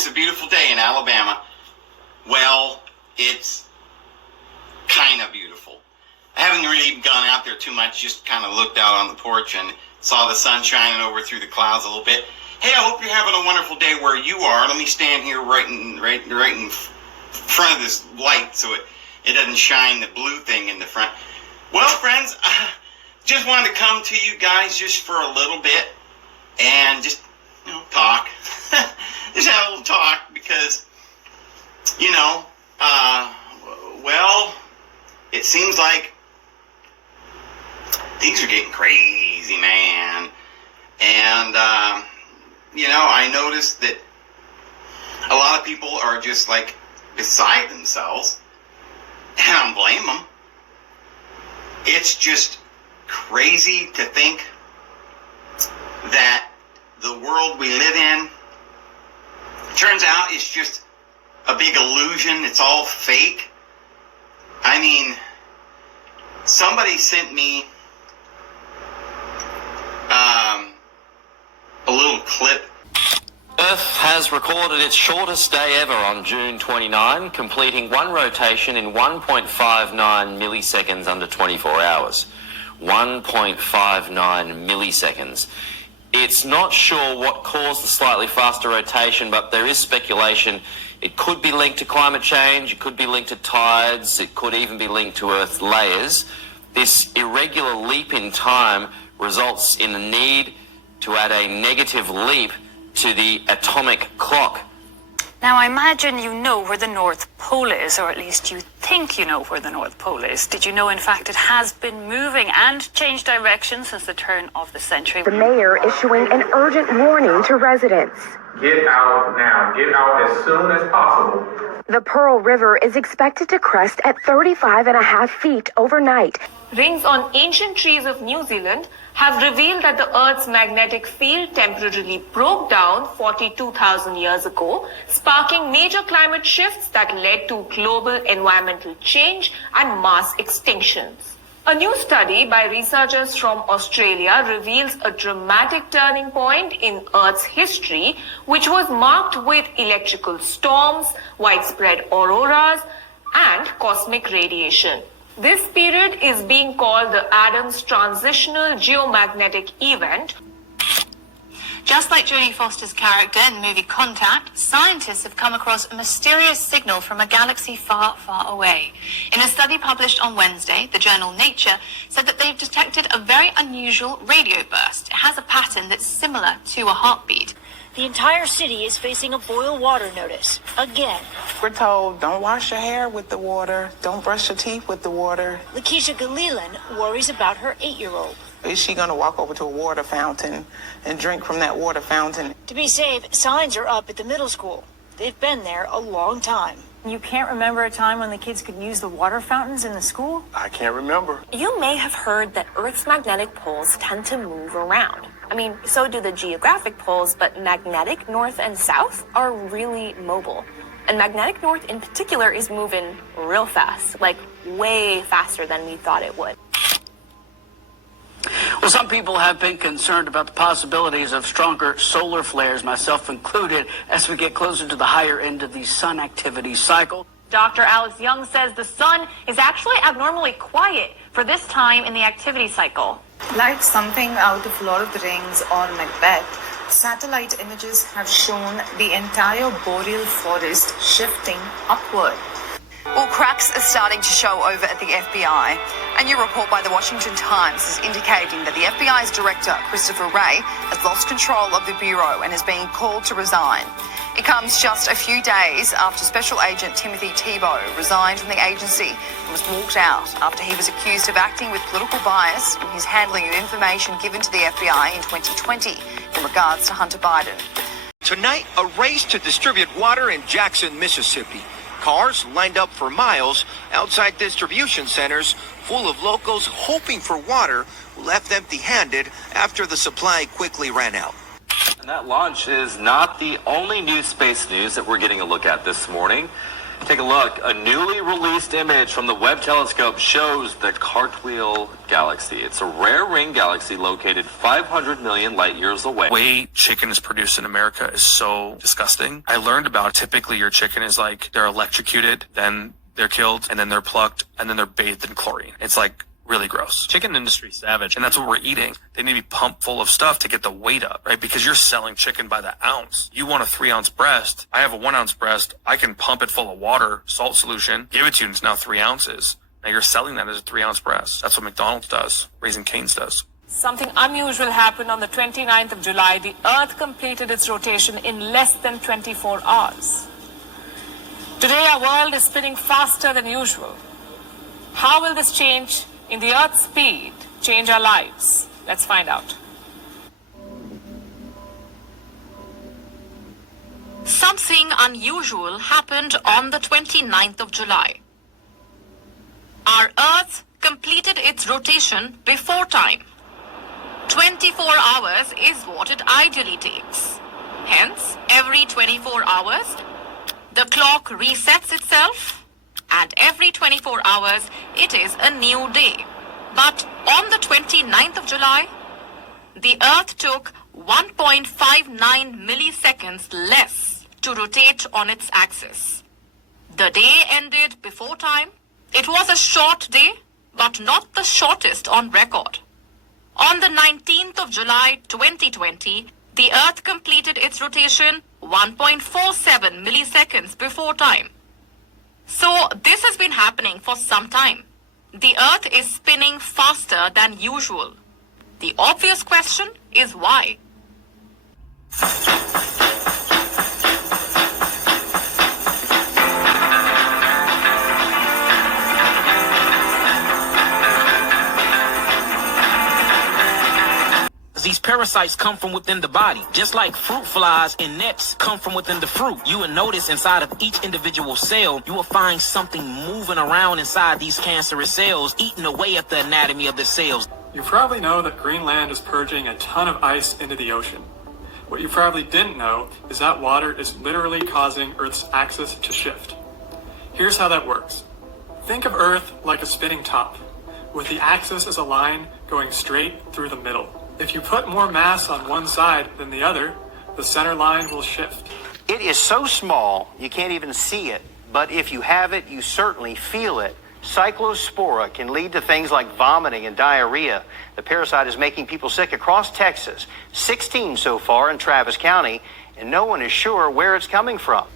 it's a beautiful day in Alabama. Well, it's kind of beautiful. I haven't really gone out there too much, just kind of looked out on the porch and saw the sun shining over through the clouds a little bit. Hey, I hope you're having a wonderful day where you are. Let me stand here right in front of this light so it doesn't shine the blue thing in the front. Well, friends, just wanted to come to you guys just for a little bit and just, talk. Just have a little talk because, well, it seems like things are getting crazy, man. And, I noticed that a lot of people are just like beside themselves, and I don't blame them. It's just crazy to think that the world we live in turns out it's just a big illusion. It's all fake. I mean, somebody sent me a little clip. Earth has recorded its shortest day ever on June 29, completing one rotation in 1.59 milliseconds under 24 hours. 1.59 milliseconds. It's not sure what caused the slightly faster rotation, but there is speculation it could be linked to climate change, it could be linked to tides, it could even be linked to Earth's layers. This irregular leap in time results in the need to add a negative leap to the atomic clock. Now, I imagine you know where the North Pole is, or at least you think you know where the North Pole is. Did you know, in fact, it has been moving and changed direction since the turn of the century? The mayor issuing an urgent warning to residents. Get out now. Get out as soon as possible. The Pearl River is expected to crest at 35.5 feet overnight. Rings on ancient trees of New Zealand have revealed that the Earth's magnetic field temporarily broke down 42,000 years ago, sparking major climate shifts that led to global environmental change and mass extinctions. A new study by researchers from Australia reveals a dramatic turning point in Earth's history, which was marked with electrical storms, widespread auroras, and cosmic radiation. This period is being called the Adams Transitional Geomagnetic Event. Just like Jodie Foster's character in the movie Contact, scientists have come across a mysterious signal from a galaxy far, far away. In a study published on Wednesday, the journal Nature said that they've detected a very unusual radio burst. It has a pattern that's similar to a heartbeat. The entire city is facing a boil water notice. Again. We're told, don't wash your hair with the water, don't brush your teeth with the water. Lakeisha Galilan worries about her 8-year-old. Is she going to walk over to a water fountain and drink from that water fountain? To be safe, signs are up at the middle school. They've been there a long time. You can't remember a time when the kids could use the water fountains in the school? I can't remember. You may have heard that Earth's magnetic poles tend to move around. I mean, so do the geographic poles, but magnetic north and south are really mobile. And magnetic north in particular is moving real fast, like way faster than we thought it would. Well, some people have been concerned about the possibilities of stronger solar flares, myself included, as we get closer to the higher end of the sun activity cycle. Dr. Alex Young says the sun is actually abnormally quiet for this time in the activity cycle. Like something out of Lord of the Rings or Macbeth, satellite images have shown the entire boreal forest shifting upward. Well, cracks are starting to show over at the FBI. A new report by the Washington Times is indicating that the FBI's director, Christopher Wray, has lost control of the bureau and is being called to resign. It comes just a few days after Special Agent Timothy Tebow resigned from the agency and was walked out after he was accused of acting with political bias in his handling of information given to the FBI in 2020 in regards to Hunter Biden. Tonight, a race to distribute water in Jackson, Mississippi. Cars lined up for miles outside distribution centers full of locals hoping for water left empty-handed after the supply quickly ran out. And that launch is not the only new space news that we're getting a look at this morning. Take a look. A newly released image from the Webb telescope shows the Cartwheel Galaxy. It's a rare ring galaxy located 500 million light years away. The way chicken is produced in America is so disgusting. I learned about typically your chicken is like they're electrocuted, then they're killed, and then they're plucked, and then they're bathed in chlorine. It's like really gross. Chicken industry savage, and that's what we're eating. They need to be pumped full of stuff to get the weight up, right? Because you're selling chicken by the ounce. You want a 3-ounce breast. I have a 1-ounce breast. I can pump it full of water, salt solution, give it to you, and it's now 3 ounces. Now you're selling that as a 3-ounce breast. That's what McDonald's does. Raising Cane's does. Something unusual happened on the 29th of July. The Earth completed its rotation in less than 24 hours. Today, our world is spinning faster than usual. How will this change in the Earth's speed change our lives? Let's find out. Something unusual happened on the 29th of July. Our Earth completed its rotation before time. 24 hours is what it ideally takes. Hence, every 24 hours, the clock resets itself, and every 24 hours, it is a new day. But on the 29th of July, the Earth took 1.59 milliseconds less to rotate on its axis. The day ended before time. It was a short day, but not the shortest on record. On the 19th of July 2020, the Earth completed its rotation 1.47 milliseconds before time. So this has been happening for some time. The Earth is spinning faster than usual. The obvious question is why? These parasites come from within the body, just like fruit flies and nets come from within the fruit. You will notice inside of each individual cell, you will find something moving around inside these cancerous cells, eating away at the anatomy of the cells. You probably know that Greenland is purging a ton of ice into the ocean. What you probably didn't know is that water is literally causing Earth's axis to shift. Here's how that works. Think of Earth like a spinning top, with the axis as a line going straight through the middle. If you put more mass on one side than the other, the center line will shift. It is so small you can't even see it, but if you have it, you certainly feel it. Cyclospora can lead to things like vomiting and diarrhea. The parasite is making people sick across Texas, 16 so far in Travis County, and no one is sure where it's coming from.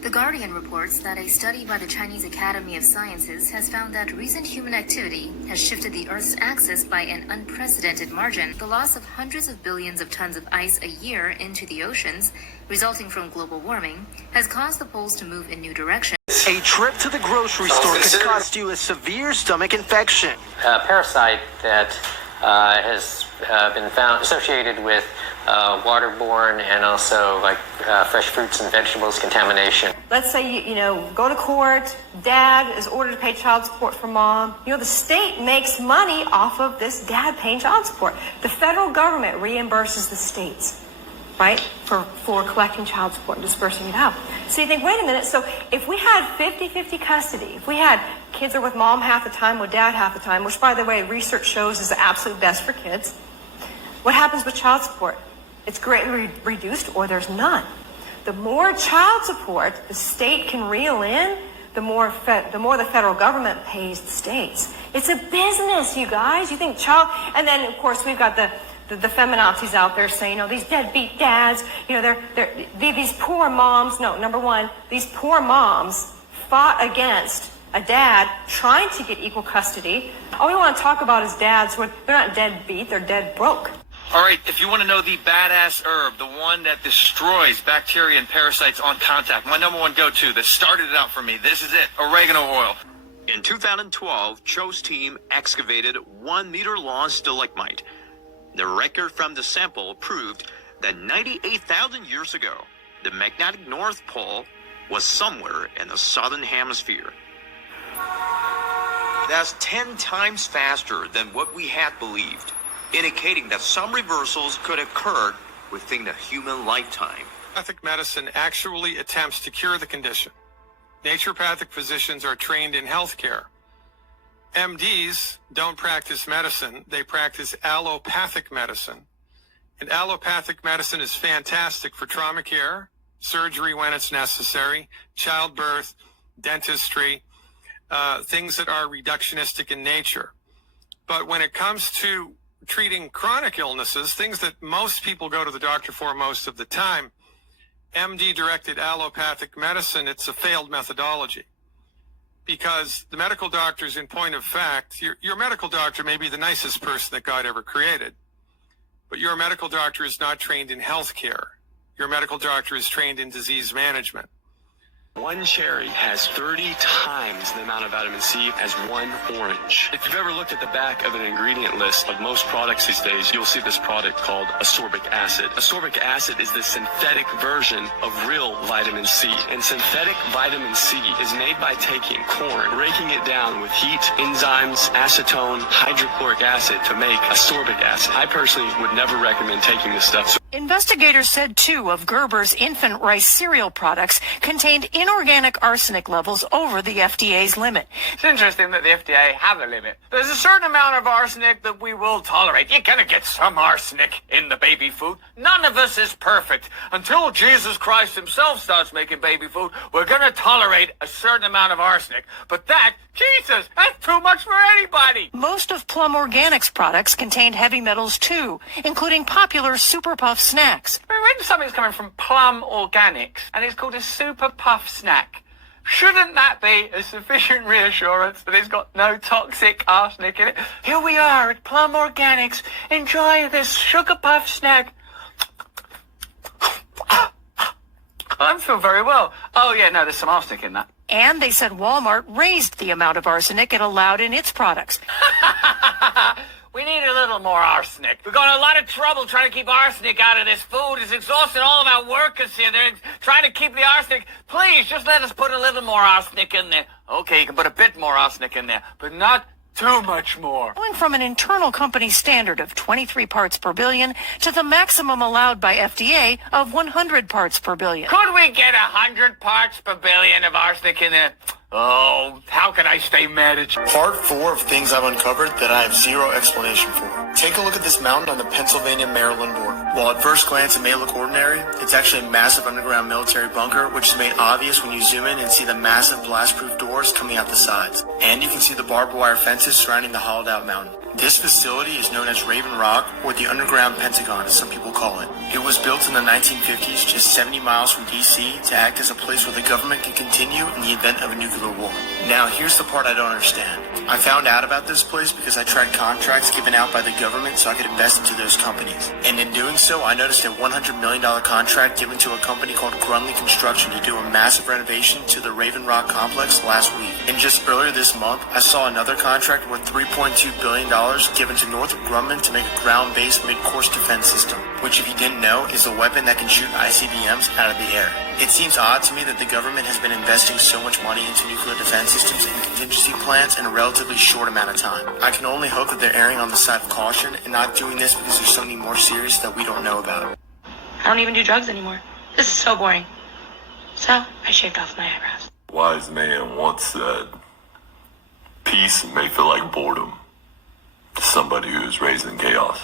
The Guardian reports that a study by the Chinese Academy of Sciences has found that recent human activity has shifted the Earth's axis by an unprecedented margin. The loss of hundreds of billions of tons of ice a year into the oceans, resulting from global warming, has caused the poles to move in new directions. A trip to the grocery store could cost you a severe stomach infection. A parasite that has been found associated with waterborne and also like fresh fruits and vegetables contamination. Let's say you go to court, dad is ordered to pay child support for mom. The state makes money off of this dad paying child support. The federal government reimburses the states, right, for collecting child support and dispersing it out. So you think, wait a minute, so if we had 50-50 custody, if we had kids are with mom half the time, with dad half the time, which by the way, research shows is the absolute best for kids, what happens with child support? It's greatly reduced or there's none. The more child support the state can reel in, the more the federal government pays the states. It's a business, you guys. You think and then of course we've got the feminazis out there saying, these deadbeat dads, these poor moms. No, number one, these poor moms fought against a dad trying to get equal custody. All we want to talk about is dads. They're not deadbeat, they're dead broke. All right, if you want to know the badass herb, the one that destroys bacteria and parasites on contact, my number one go-to that started it out for me, this is it, oregano oil. In 2012, Cho's team excavated 1-meter-long stalagmite. The record from the sample proved that 98,000 years ago, the magnetic North Pole was somewhere in the southern hemisphere. That's 10 times faster than what we had believed, indicating that some reversals could occur within the human lifetime. Allopathic medicine actually attempts to cure the condition, Naturopathic physicians are trained in healthcare. MDs don't practice medicine, they practice allopathic medicine. And allopathic medicine is fantastic for trauma care, surgery when it's necessary, childbirth, dentistry, things that are reductionistic in nature. But when it comes to treating chronic illnesses, things that most people go to the doctor for most of the time, MD-directed allopathic medicine, it's a failed methodology. Because the medical doctors, in point of fact, your medical doctor may be the nicest person that God ever created, but your medical doctor is not trained in health care. Your medical doctor is trained in disease management. One cherry has 30 times the amount of vitamin C as one orange. If you've ever looked at the back of an ingredient list of most products these days, you'll see this product called ascorbic acid. Ascorbic acid is the synthetic version of real vitamin C. And synthetic vitamin C is made by taking corn, breaking it down with heat, enzymes, acetone, hydrochloric acid to make ascorbic acid. I personally would never recommend taking this stuff. Investigators said 2 of Gerber's infant rice cereal products contained inorganic arsenic levels over the FDA's limit. It's interesting that the FDA have a limit. There's a certain amount of arsenic that we will tolerate. You're gonna get some arsenic in the baby food. None of us is perfect. Until Jesus Christ himself starts making baby food, we're gonna tolerate a certain amount of arsenic. But that, Jesus, that's too much for anybody. Most of Plum Organics products contained heavy metals too, including popular Super Puff snacks. When something's coming from Plum Organics and it's called a Super Puff snack, shouldn't that be a sufficient reassurance that it's got no toxic arsenic in it? Here we are at Plum Organics. Enjoy this Sugar Puff snack. I feel very well. Oh yeah, no, there's some arsenic in that. And they said Walmart raised the amount of arsenic it allowed in its products. We need a little more arsenic. We've got a lot of trouble trying to keep arsenic out of this food. It's exhausting all of our workers here. They're trying to keep the arsenic. Please, just let us put a little more arsenic in there. Okay, you can put a bit more arsenic in there, but not too much more. Going from an internal company standard of 23 parts per billion to the maximum allowed by FDA of 100 parts per billion. Could we get 100 parts per billion of arsenic in there? Oh, how can I stay mad at you? Part 4 of things I've uncovered that I have zero explanation for. Take a look at this mountain on the Pennsylvania-Maryland border. While at first glance it may look ordinary, it's actually a massive underground military bunker, which is made obvious when you zoom in and see the massive blast-proof doors coming out the sides. And you can see the barbed wire fences surrounding the hollowed-out mountain. This facility is known as Raven Rock, or the Underground Pentagon, as some people call it. It was built in the 1950s, just 70 miles from D.C., to act as a place where the government can continue in the event of a nuclear war. Now, here's the part I don't understand. I found out about this place because I tried contracts given out by the government so I could invest into those companies. And in doing so, I noticed a $100 million contract given to a company called Grunley Construction to do a massive renovation to the Raven Rock complex last week. And just earlier this month, I saw another contract worth $3.2 billion given to Northrop Grumman to make a ground-based mid-course defense system, which, if you didn't know, is the weapon that can shoot ICBMs out of the air. It seems odd to me that the government has been investing so much money into nuclear defense systems and contingency plans in a relatively short amount of time. I can only hope that they're erring on the side of caution and not doing this because there's something more serious that we don't know about. I don't even do drugs anymore. This is so boring. So, I shaved off my eyebrows. Wise man once said, peace may feel like boredom to somebody who's raised in chaos.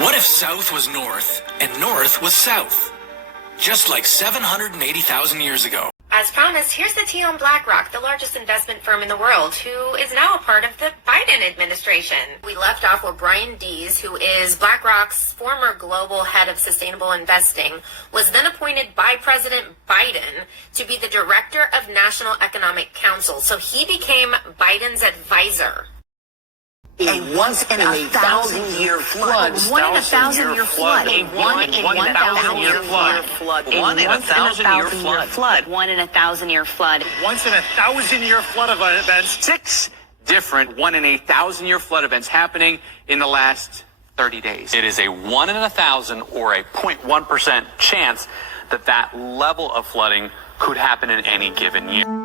What if south was north and north was south? Just like 780,000 years ago. As promised, here's the Tion BlackRock, the largest investment firm in the world, who is now a part of the Biden Biden administration. We left off with Brian Dees, who is BlackRock's former global head of sustainable investing, was then appointed by President Biden to be the director of National Economic Council. So he became Biden's advisor. A once in a 1,000-year flood. One in a 1,000-year flood. A 1 in 1,000-year flood. 1 in a 1,000-year flood. 1 in a 1,000-year flood. Once in a 1,000-year flood of events. 6 different 1 in a 1,000-year flood events happening in the last 30 days. It is a 1 in 1,000 or a 0.1% chance that level of flooding could happen in any given year.